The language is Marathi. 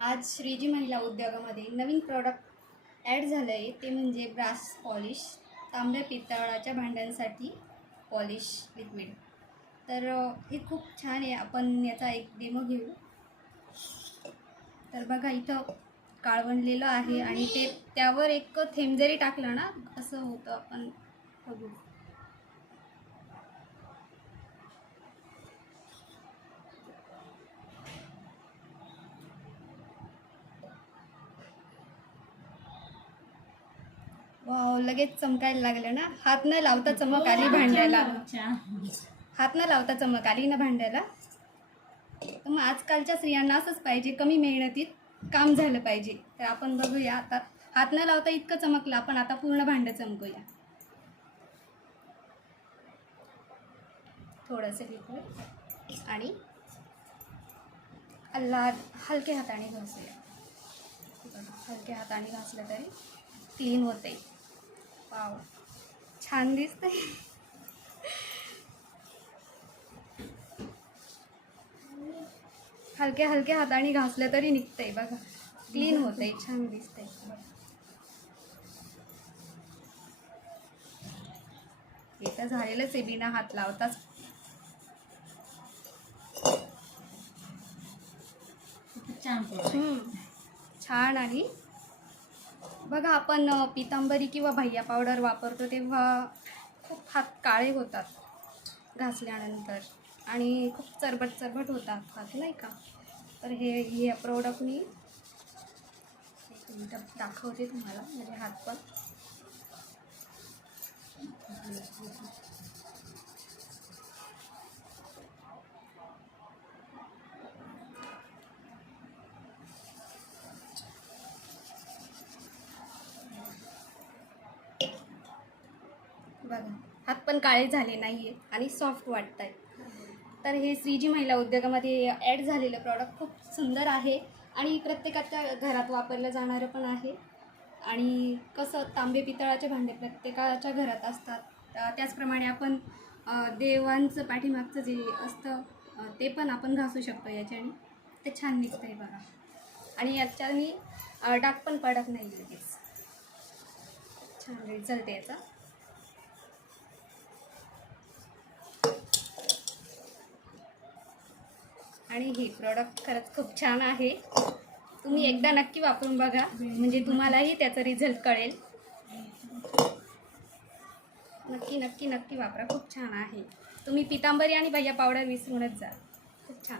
आज श्रीजी महिला उद्योगामध्ये नवीन प्रॉडक्ट ॲड झालं आहे, ते म्हणजे ब्रास पॉलिश, तांब्या पितळाच्या भांड्यांसाठी पॉलिश लिक्विड. तर हे खूप छान आहे. आपण याचा एक डेमो घेऊ. तर बघा, इथं काळवंडलेलं आहे आणि ते त्यावर एक थेंब जरी टाकलं ना, असं होतं. आपण बघू. वाव, लगेच चमकायला लागलं ना. हात न लावता चमक आली भांड्याला. हात न लावता चमक आली ना भांड्याला. तर मग आजकालच्या स्त्रियांना असंच पाहिजे, कमी मेहनतीत काम झालं पाहिजे. तर आपण बघूया आता. हात न लावता इतकं चमकलं, आपण आता पूर्ण भांडं चमकूया. थोडंसं लिक्विड आणि हलक्या हाताने घासूया. हलक्या हाताने घासलं तरी क्लीन होते. वाव, छान दिसतंय. हलक्या हाताने घासलं तरी निघतंय बघा, क्लीन होतंय, छान दिसतंय. हे तर झालेलंच आहे बिना हात लावताच. छान. आणि बघा, आपण पितांबरी किंवा भैया पावडर वापरतो तेव्हा खूप हात काळे होतात घासल्यानंतर आणि खूप चरबट होतात हात, नाही का. तर हे प्रोडक्ट मी एक मिनिट दाखवते तुम्हाला. म्हणजे हात पण बघा, हात पण काळे झाले नाही आहेत आणि सॉफ्ट वाटत आहेत. तर हे श्रीजी महिला उद्योगामध्ये ॲड झालेलं प्रॉडक्ट खूप सुंदर आहे आणि प्रत्येकाच्या घरात वापरलं जाणारं पण आहे. आणि कसं, तांबे पितळाचे भांडे प्रत्येकाच्या घरात असतात. त्याचप्रमाणे आपण देवांचं पाठीमागचं जे असतं ते पण आपण घासू शकतो याच्याने. ते छान निघतं आहे बघा. आणि याच्याने डाग पण पडत नाही लगेच. छान रिझल्ट याचा. आणि हे प्रॉडक्ट खरंच खूप छान आहे. तुम्ही एकदा नक्की वापरून बघा, म्हणजे तुम्हालाही त्याचा रिझल्ट कळेल. नक्की वापरा, खूप छान आहे. तुम्ही पितांबरी आणि भैया पावडर विसरूनच जा. खूप छान.